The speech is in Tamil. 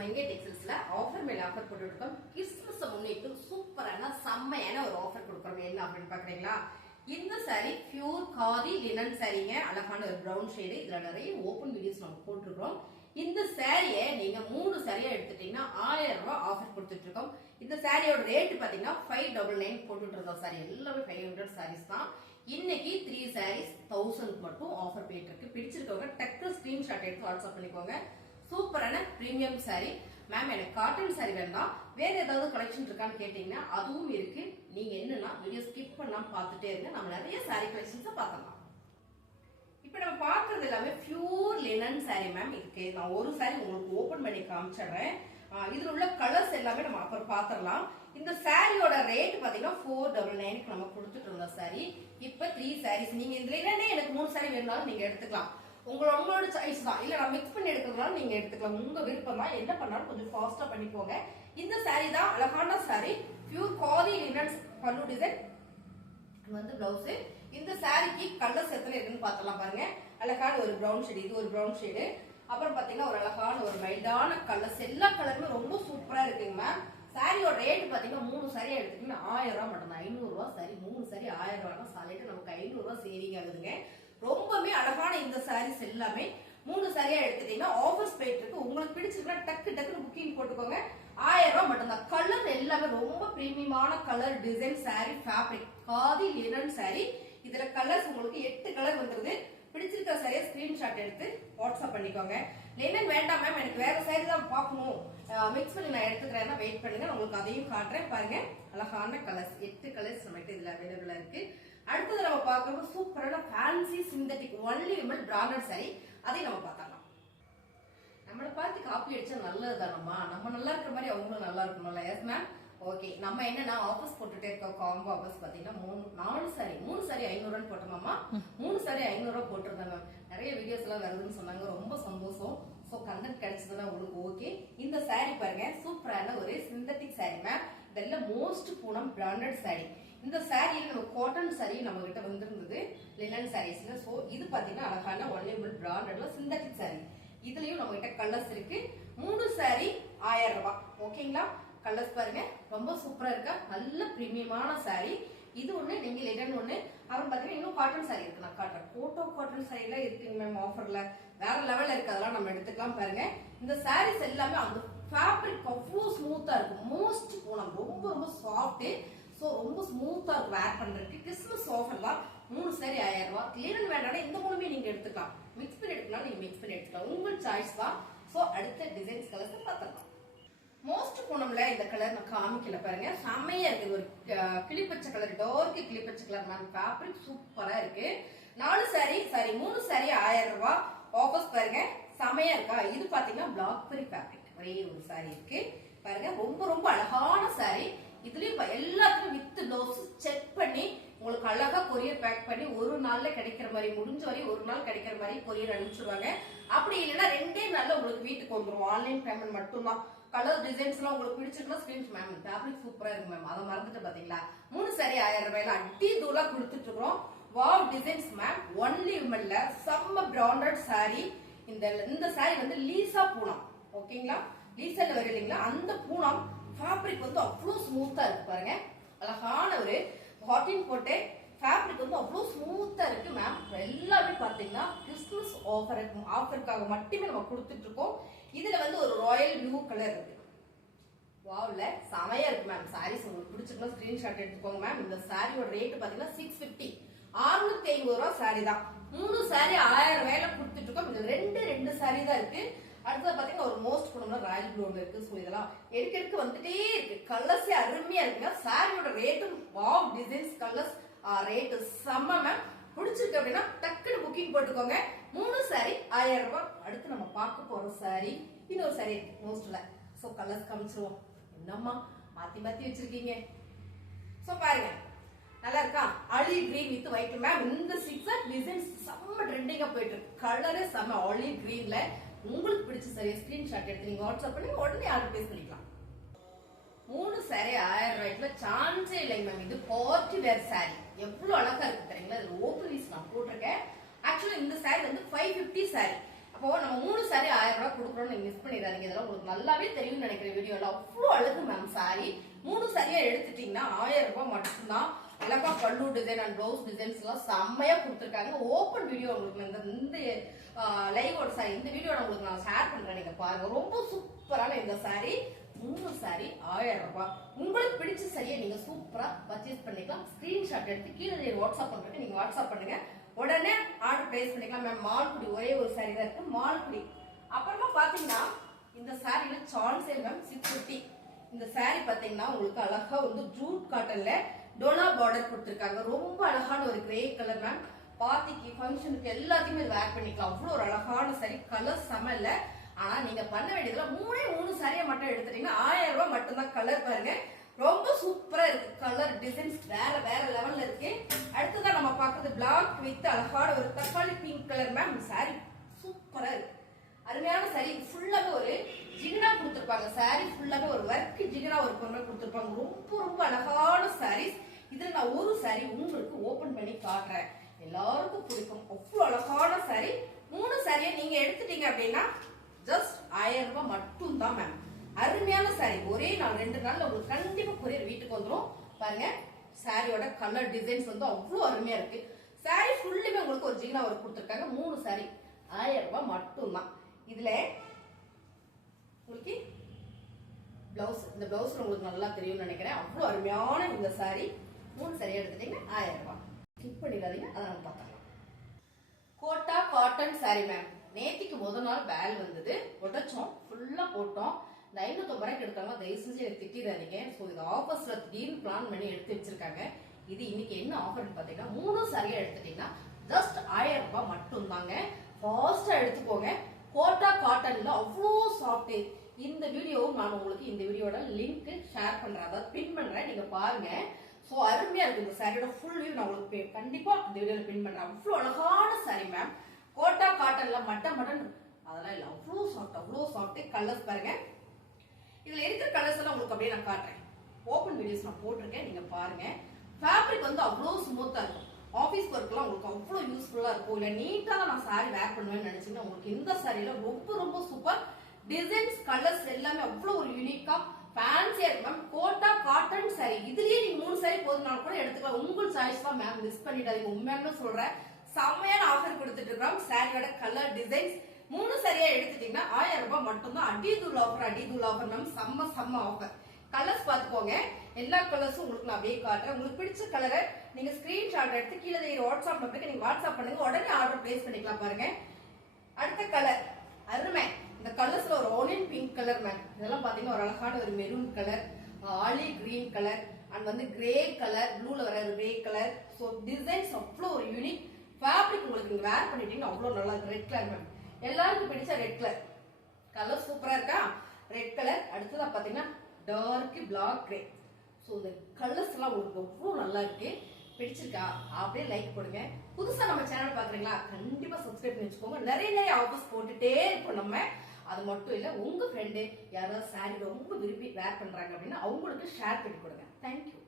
மங்கை டெக்ஸ்டைல்ஸ்ல ஆஃபர் மேல ஆஃபர் போட்டு இருக்கோம். கிறிஸ்மஸ் முன்னிட்டு சூப்பரான செம்மையான ஒரு ஆஃபர் கொடுக்குறோம். என்ன அப்படின்னு பாக்குறீங்களா? இந்த சாரி பியூர் காதி லினன் சாரிங்க. அழகான ஒரு பிரவுன் ஷேடு. இதுல நிறைய ஓபன் வீடியோஸ் நம்ம போட்டுருக்கோம். இந்த சாரியை நீங்க 3 சாரியா எடுத்துட்டீங்கன்னா 1000 ரூபாய் ஆஃபர் கொடுத்துட்டு இருக்கோம். இந்த சாரியோட ரேட் பாத்தீங்கன்னா 599 போட்டுட்டு இருக்கோம். சாரி எல்லாமே 500 சாரீஸ் தான். இன்னைக்கு 3 சாரீஸ் 1000 மட்டும் ஆஃபர் போயிட்டு இருக்கு. பிடிச்சிருக்கவங்க டக்கு ஸ்கிரீன்ஷாட் எடுத்து வாட்ஸ்அப் பண்ணிக்கோங்க. சூப்பரான பிரீமியம் சாரி. மேம் எனக்கு காட்டன் சாரி வேண்டாம், வேற ஏதாவது கலெக்ஷன் இருக்கான்னு கேட்டீங்கன்னா அதுவும் இருக்கு. நீங்க என்னன்னா வீடியோ ஸ்கிப் பண்ணாம பார்த்துட்டே இருங்க. நம்ம நிறைய சாரி கலெக்ஷன்ஸ் பார்க்கலாம். இப்ப நம்ம பார்க்கறது எல்லாமே பியூர் லினன் சாரி மேம். இதுக்கு நான் ஒரு சாரி உங்களுக்கு ஓபன் பண்ணி காமிச்சிடுறேன். இதுல உள்ள கலர்ஸ் எல்லாமே நம்ம அப்புறம் பாத்திரலாம். இந்த சாரியோட ரேட் பாத்தீங்கன்னா 499 நம்ம கொடுத்துட்டு இருந்தோம் சாரி. இப்ப 3 சாரீஸ் நீங்க இதுல இல்லனே எனக்கு 3 சாரி வேணும்னாலும் நீங்க எடுத்துக்கலாம். உங்களோட சாய்ஸ் தான். இல்ல நான் மிக்ஸ் பண்ணி எடுக்கிறதுனால நீங்க எடுத்துக்கலாம். உங்க விருப்பம் தான். என்ன பண்ணாலும் கொஞ்சம் ஃபாஸ்டா பண்ணிக்கோங்க. இந்த சாரி தான் அழகான சாரி. பியூர் காதி லினன் பல்லு டிசைன் வந்து பிளவுஸ். இந்த சாரிக்கு கலர்ஸ் எத்தனை இருக்குன்னு பார்த்தலாம் பாருங்க. அழகான ஒரு பிரவுன் ஷேடு, இது ஒரு பிரவுன் ஷேடு. அப்புறம் பாத்தீங்கன்னா ஒரு அழகான ஒரு மைல்டான கலர்ஸ். எல்லா கலருமே ரொம்ப சூப்பரா இருக்குங்க மேம். சாரியோட ரேட் பாத்தீங்கன்னா 3 சாரி எடுத்துட்டீங்கன்னா 1000 ரூபாய் மட்டும் தான். 500 ரூபாய் சாரி 3 சாரி 1000 ரூபாய் சாலிட்டு நமக்கு 500 ரூபாய் சேவிங் ஆகுதுங்க. ரொம்பவே அழகான இந்த சாரீஸ் எல்லாமே 3 சாரியா எடுத்துட்டீங்கன்னா ஆஃபர்ஸ் போயிட்டு இருக்கு. உங்களுக்கு பிடிச்சிருக்கா டக்குன்னு புக்கிங் போட்டுக்கோங்க. 1000 ரூபாய் மட்டும் தான். கலர் எல்லாமே ரொம்ப பிரீமியமான colour design sari fabric khadi linen sari. இதுல கலர்ஸ் உங்களுக்கு 8 கலர் வந்துருது. பிடிச்சிருக்க சாரியா ஸ்கிரீன்ஷாட் எடுத்து வாட்ஸ்அப் பண்ணிக்கோங்க. லினன் வேண்டாம் மேம் எனக்கு வேற சாரி தான் பார்க்கணும், மிக்ஸ் பண்ணி நான் எடுத்துக்கிறேன்னா வெயிட் பண்ணுங்க. உங்களுக்கு அதையும் காட்டுறேன் பாருங்க. அழகான கலர்ஸ் 8 கலர்ஸ் நம்மகிட்ட இதுல அவைலபிளா இருக்கு. அடுத்தது நம்ம பார்க்கறது சூப்பரான fancy synthetic only Vimal branded sari. அதையும் நம்ம பார்க்கலாம். நம்மளை பார்த்து காப்பி அடிச்சா நல்லது தானம்மா. நம்ம நல்லா இருக்கிற மாதிரி அவங்களும் நல்லா இருக்கணும்ல. Yes ma'am. ஓகே, நம்ம என்னன்னா ஆஃபர்ஸ் போட்டுட்டே இருக்கோம். காம்போ ஆஃபர்ஸ் பாத்தீங்கன்னா 3 சாரி 500 போட்டோமாமா. 3 சாரி 500 போட்டிருந்தாங்க. நிறைய வீடியோஸ் எல்லாம் வருதுன்னு சொன்னாங்க. ரொம்ப சந்தோஷம். சோ கண்டென்ட் கிடைச்சதுன்னா உங்களுக்கு ஓகே. இந்த சாரி பாருங்க சூப்பரான ஒரு சிந்தட்டிக் சாரி மேம். இதெல்லாம் மோஸ்ட் பூனம் பிராண்டட் சாரி. இந்த சாரியில நம்ம காட்டன் சாரி நம்ம கிட்ட வந்திருந்தது லினன் சாரீஸ்ல. சோ இது பாத்தீங்கன்னா அழகான ஒன்லிபிள் பிராண்டட்ல சிந்தட்டிக் சாரி. இதுலயும் நம்ம கிட்ட கலர்ஸ் இருக்கு. 3 சாரி 1000 ரூபாய். ஓகேங்களா? கலர்ஸ் பாருங்க ரொம்ப சூப்பரா இருக்கா. நல்ல பிரீமியமான சாரி. இது ஒண்ணு, நீங்க லினன் ஒண்ணு. அப்புறம் பாத்தீங்கன்னா இன்னும் காட்டன் சாரி இருக்கு. நான் காட்டுறேன். கோட்டோ காட்டன் சாரி எல்லாம் இருக்குங்க மேம் ஆஃபர்ல. வேற லெவல்ல இருக்கு. அதெல்லாம் நம்ம எடுத்துக்கலாம் பாருங்க. இந்த சாரீஸ் எல்லாமே அந்த ஃபேப்ரிக் அவ்வளவு ஸ்மூத்தா இருக்கும். மோஸ்ட் பூனம் ரொம்ப சாஃப்ட். சோ ரொம்ப ஸ்மூத்தா இருக்கும் வேர் பண்றதுக்கு. கிறிஸ்மஸ் ஆஃபர் தான். 3 சாரி 1000 ரூபாய். லினன் வேண்டாம் இந்த மூணுமே நீங்க எடுத்துக்கலாம். மிக்ஸ் பண்ணி எடுக்கலாம், நீங்க மிக்ஸ் பண்ணி எடுத்துக்கலாம். உங்க சாய்ஸ் தான். சோ அடுத்த டிசைன்ஸ் கலர்ஸ் பார்த்துக்கலாம். மோஸ்ட் பூனம்ல இந்த கலர் நான் காமிக்கல பாருங்க. செம்மையா இருக்கு. ஒரு கிளிப்பச்சை கலர், டார்க் கிளிப்பச்சை கலர் மேம். ஃபேப்ரிக் சூப்பரா இருக்கு. 4 சாரி 3 சாரி 1000 ரூபாய். ஆஃபர்ஸ் பாருங்க செம்மையா இருக்கா. இது பாத்தீங்கன்னா பிளாக் பெரி ஃபேப்ரிக். ஒரே ஒரு சாரி இருக்கு பாருங்க. ரொம்ப அழகான சாரி. இதுலயும் எல்லாத்துக்கும் வித் பிளவுஸ் செக் பண்ணி உங்களுக்கு அழகா கொரியர் பேக் பண்ணி ஒரு நாள்ல கிடைக்கிற மாதிரி, முடிஞ்ச வரை ஒரு நாள் கிடைக்கிற மாதிரி கொரியர் அனுப்பிச்சிருவாங்க. அப்படி இல்லைன்னா 2 நாள்ல உங்களுக்கு வீட்டுக்கு வந்துடும். ஆன்லைன் பேமெண்ட் மட்டும்தான். கலர் டிசைன்ஸ் எல்லாம் உங்களுக்கு பிடிச்சிருந்தா ஸ்கிரீன்ஸ் மேம். ஃபேப்ரிக் சூப்பரா இருக்கு மேம். அதை மறந்துட்டு பாத்தீங்களா? 3 சாரி 1000 ரூபாயில அடி தூளா கொடுத்துட்டு இருக்கோம். Wow designs ma'am. ஒன்லி விமன்ல செம்ம பிராண்டட் சாரி. இந்த சாரி வந்து லீசா பூனம். ஓகேங்களா? லீசால வரும் இல்லைங்களா? அந்த பூனம் ஃபேப்ரிக் வந்து அவ்வளவு ஸ்மூத்தா இருக்கு பாருங்க. அழகான ஒரு காட்டன் போட்டு ஃபேப்ரிக் வந்து அவ்வளவு ஸ்மூத்தா இருக்கு மேம். எல்லாமே பாத்தீங்கன்னா கிறிஸ்மஸ் ஆஃபருக்காக மட்டுமே நம்ம கொடுத்துட்டு இருக்கோம். இதுல வந்து ஒரு ராயல் ப்ளூ கலர் இருக்கு. வாவ்ல செமையா இருக்கு மேம். சாரீஸ் உங்களுக்கு பிடிச்சிருந்தா ஸ்கிரீன்ஷாட் எடுத்துக்கோங்க மேம். இந்த சாரியோட ரேட் பாத்தீங்கன்னா 650 650 ரூபாய் சாரி தான். 3 சாரி 1000 ரூபாயில கொடுத்துட்டு இருக்கோம். இது ரெண்டு சாரி தான் இருக்கு. அடுத்தது பாத்தீங்கன்னா ஒரு மோஸ்ட் பூனம்ல ராயல் ப்ளூ இருக்கு. சோ இதெல்லாம் எடுக்க வந்துட்டே இருக்கு. கலர்ஸ் அருமையா இருக்குங்க. சாரியோட ரேட்டும் வாவ் டிசைன்ஸ் கலர்ஸ் ரேட் செம்ம மேம். பிடிச்சிருக்கு அப்படின்னா டக்குன்னு புக்கிங் போட்டுக்கோங்க. 3 சாரி 1000 ரூபாய். அடுத்து நம்ம பார்க்க போற சாரி இன்னொரு சாரி இருக்கு மோஸ்ட்ல. So colours காமிச்சிருவோம். என்னம்மா மாத்தி வச்சிருக்கீங்க. சோ பாருங்க நல்லா இருக்கா. Olive green with white ma'am. இந்த சிக்ஸாக் டிசைன்ஸ் செம்ம ட்ரெண்டிங்கா போயிட்டு இருக்கு. கலரே செம்ம ஆலிவ் கிரீன்ல. உங்களுக்கு பிடிச்ச சாரியை ஸ்கிரீன்ஷாட் எடுத்து நீங்க வாட்ஸ்அப் பண்ணி உடனே ஆர்டர் பிளேஸ் பண்ணிக்கலாம். 3 சாரி 1000 ரூபாய்க்குல சான்ஸே இல்லைங்க மேம். இது பார்ட்டி வேர் சாரி. எவ்வளவு அழகா இருக்கு தெரியுங்களா? இது ஓப்பன் பீஸ் நான் போட்டிருக்கேன். ஆக்சுவலா இந்த சாரி வந்து 550 சாரி. அப்ப அப்போ நம்ம 3 சாரி 1000 ரூபாய் கொடுக்குறோம், நீங்க மிஸ் பண்ணிடாதீங்க. இதெல்லாம் உங்களுக்கு நல்லாவே தெரியும்னு நினைக்கிறேன். வீடியோல அவ்வளோ அழகு மேம் சாரி. 3 சாரியா எடுத்துட்டீங்கன்னா 1000 ரூபாய் மட்டும்தான். அழகா பல்லு டிசைன் அண்ட் ப்ளவுஸ் டிசைன்ஸ் எல்லாம் செம்மையா கொடுத்துருக்காங்க. ஓப்பன் வீடியோ உங்களுக்கு இந்த லைவோட சாரி இந்த வீடியோட உங்களுக்கு நான் ஷேர் பண்றேன், நீங்க பாருங்க. ரொம்ப சூப்பரான இந்த சாரி. 3 சாரி 1000 ரூபாய். உங்களுக்கு பிடிச்ச சாரியை நீங்க சூப்பரா பர்ச்சேஸ் பண்ணிக்கலாம். ஸ்கிரீன்ஷாட் எடுத்து கீழே வாட்ஸ்அப் பண்றதுக்கு நீங்க வாட்ஸ்அப் பண்ணுங்க, உடனே ஆர்டர் பிளேஸ் பண்ணிக்கலாம். மேம் மால்குடி ஒரே ஒரு சாரி தான் இருக்கு, மால்குடி. அப்புறமா பாத்தீங்கன்னா இந்த சாரியில சான்ஸே மேம் 650. இந்த சாரி பாத்தீங்கன்னா உங்களுக்கு அழகா வந்து ஜூட் காட்டன்ல டோலா பார்டர் கொடுத்துருக்காங்க. ரொம்ப அழகான ஒரு கிரே கலர் மேம். பார்ட்டிக்கு ஃபங்க்ஷனுக்கு எல்லாத்தையுமே வேர் பண்ணிக்கலாம். அவ்வளோ ஒரு அழகான சாரி. கலர் செம இல்ல. ஆனா நீங்க பண்ண வேண்டியதுல 3 சாரியை மட்டும் எடுத்துட்டீங்கன்னா 1000 ரூபாய் மட்டும்தான். கலர் பாருங்க ரொம்ப சூப்பரா இருக்கு. கலர் டிசைன்ஸ் வேற வேற லெவல்ல இருக்கு. அடுத்ததான் நம்ம பாக்குறது பிளாக் வித் அழகான ஒரு தக்காளி பிங்க் கலர் மேம். சாரி சூப்பரா இருக்கு, அருமையான சாரி. ஃபுல்லாவே ஒரு ஜிகினா கொடுத்துருப்பாங்க. சாரி ஃபுல்லாவே ஒரு ஒர்க் ஜிகினா ஒரு பொருளை கொடுத்துருப்பாங்க. ரொம்ப ரொம்ப அழகான சாரீஸ். இதுல நான் ஒரு சாரி உங்களுக்கு ஓபன் பண்ணி காட்டுறேன், எல்லாருக்கும் பிடிக்கும். அவ்வளவு அழகான சாரி. 3 சாரியை நீங்க எடுத்துட்டீங்க அப்படின்னா ஜஸ்ட் 1000 ரூபாய் மட்டும் தான் மேம். அருமையான சாரி. ஒரே நாள் 2 நாள்ல உங்களுக்கு கண்டிப்பா கொரியர் வீட்டுக்கு வந்துடும். பாருங்க சாரியோட கலர் டிசைன்ஸ் வந்து அவ்வளவு அருமையா இருக்கு. சாரி ஃபுல்லுமே உங்களுக்கு ஒரு ஜிகினா ஒர்க் கொடுத்துருக்காங்க. 3 சாரி 1000 ரூபாய் மட்டும் தான். இதுல உங்களுக்கு பிளவுஸ், இந்த பிளவுஸ் உங்களுக்கு நல்லா தெரியும்னு நினைக்கிறேன். அவ்வளவு அருமையான இந்த சாரி. 3 சாரி எடுத்துட்டீங்கன்னா 1000 ரூபாய். ஸ்கிப் பண்ணிடாதீங்க, அதை நம்ம பார்க்கலாம். Kota cotton sari ma'am. நேத்திக்கு முதல் நாள் பேல் வந்தது, உடைச்சோம், ஃபுல்லா போட்டோம். 550 ரூபாய்க்கு எடுத்தாங்க. தயவு செஞ்சு எனக்கு திட்டிடாதீங்க. ஸோ இது ஆஃபர்ஸ்ல திடீர்னு பிளான் பண்ணி எடுத்து வச்சிருக்காங்க. இது இன்னைக்கு என்ன ஆஃபர்னு பாத்தீங்கன்னா 3 சாரியா எடுத்துட்டீங்கன்னா ஜஸ்ட் 1000 ரூபாய் மட்டும் தாங்க. ஃபாஸ்டா எடுத்துக்கோங்க. கோட்டா காட்டன்ல அவ்வளோ சாஃப்ட். இந்த வீடியோ நான் உங்களுக்கு இந்த வீடியோட லிங்க் ஷேர் பண்றேன், அதாவது பின் பண்றேன், நீங்க பாருங்க. சோ அருமையா இருக்கு. இந்த சாரியோட ஃபுல் வியூ நான் உங்களுக்கு கண்டிப்பா இந்த வீடியோல பின் பண்றேன். அவ்வளோ அழகான சாரி மேம். கோட்டா காட்டன்ல மட்டன் அதெல்லாம் இல்ல, அவ்வளோ சாஃப்ட், அவ்வளோ சாஃப்ட். கலர்ஸ் பாருங்க. இதுல இருக்கிற கலர்ஸ் எல்லாம் உங்களுக்கு அப்படியே நான் காட்டுறேன். ஓப்பன் வீடியோஸ் நான் போட்டிருக்கேன், நீங்க பாருங்க. ஃபேப்ரிக் வந்து அவ்வளோ ஸ்மூத்தா இருக்கும். ஆபீஸ் ஒர்க்லாம் உங்களுக்கு அவ்வளோ யூஸ்ஃபுல்லா இருக்கும். இல்ல நீட்டா நான் சாரி வேர் பண்ணுவேன்னு நினைச்சீங்கன்னா உங்களுக்கு இந்த சாரியில ரொம்ப ரொம்ப சூப்பர். டிசைன்ஸ் கலர்ஸ் எல்லாமே அவ்வளோ ஒரு யூனிக்கா ஃபேன்சியா இருக்கு மேம். Quota cotton sorry. இதுலயே நீங்க 3 சாரி போதுனாலும் கூட எடுத்துக்கலாம். உங்கள் சாய்ஸ் தான் மேம், மிஸ் பண்ணிடாதீங்க. உண்மையாலுமே சொல்றேன், செம்மையான ஆஃபர் கொடுத்துட்டு இருக்கோம். சாரியோட கலர் டிசைன்ஸ் 3 சாரியா எடுத்துட்டீங்கன்னா 1000 ரூபாய் மட்டும்தான். அடிதூள் ஆஃபர் மேம். செம்ம ஆஃபர். கலர்ஸ் பாத்துக்கோங்க. எல்லா கலர்ஸும் உங்களுக்கு நான் அப்படியே காட்டுறேன். உங்களுக்கு பிடிச்ச கலரை நீங்க ஸ்கிரீன்ஷாட் எடுத்து கீழே வாட்ஸ்அப் நம்பருக்கு நீங்க வாட்ஸ்அப் பண்ணுங்க, உடனே ஆர்டர் பிளேஸ் பண்ணிக்கலாம். பாருங்க அடுத்த கலர் அருமை. இந்த கலர்ஸ்ல ஒரு ஆனியன் பிங்க் கலர் மேம். இதெல்லாம் பாத்தீங்கன்னா ஒரு அழகான ஒரு maroon colour, olive green colour and வந்து கிரே கலர், ப்ளூல வர கிரே கலர். ஸோ டிசைன்ஸ் அவ்வளோ ஒரு யூனிக். ஃபேப்ரிக் உங்களுக்கு நீங்க வேர் பண்ணிட்டீங்கன்னா அவ்வளோ நல்லா இருக்கு. ரெட் கலர் மேம், எல்லாருக்கும் பிடிச்ச ரெட் கலர். கலர் சூப்பரா இருக்கா? Red colour. அடுத்ததா பாத்தீங்கன்னா டார்க் பிளாக் கிரே. ஸோ இந்த கலர்ஸ் எல்லாம் உங்களுக்கு அவ்வளோ நல்லா இருக்கு. பிடிச்சிருக்கா? அப்படியே லைக் போடுங்க. புதுசா நம்ம சேனல் பாக்குறீங்களா? கண்டிப்பா சப்ஸ்கிரைப் பண்ணி வச்சுக்கோங்க. நிறைய ஆஃபர்ஸ் போட்டுட்டே இருப்போம் நம்ம. அது மட்டும் இல்ல, உங்க ஃப்ரெண்டு யாராவது சாரி ரொம்ப விரும்பி வேர் பண்றாங்க அப்படின்னா அவங்களுக்கு ஷேர் பண்ணி கொடுங்க. தேங்க்யூ.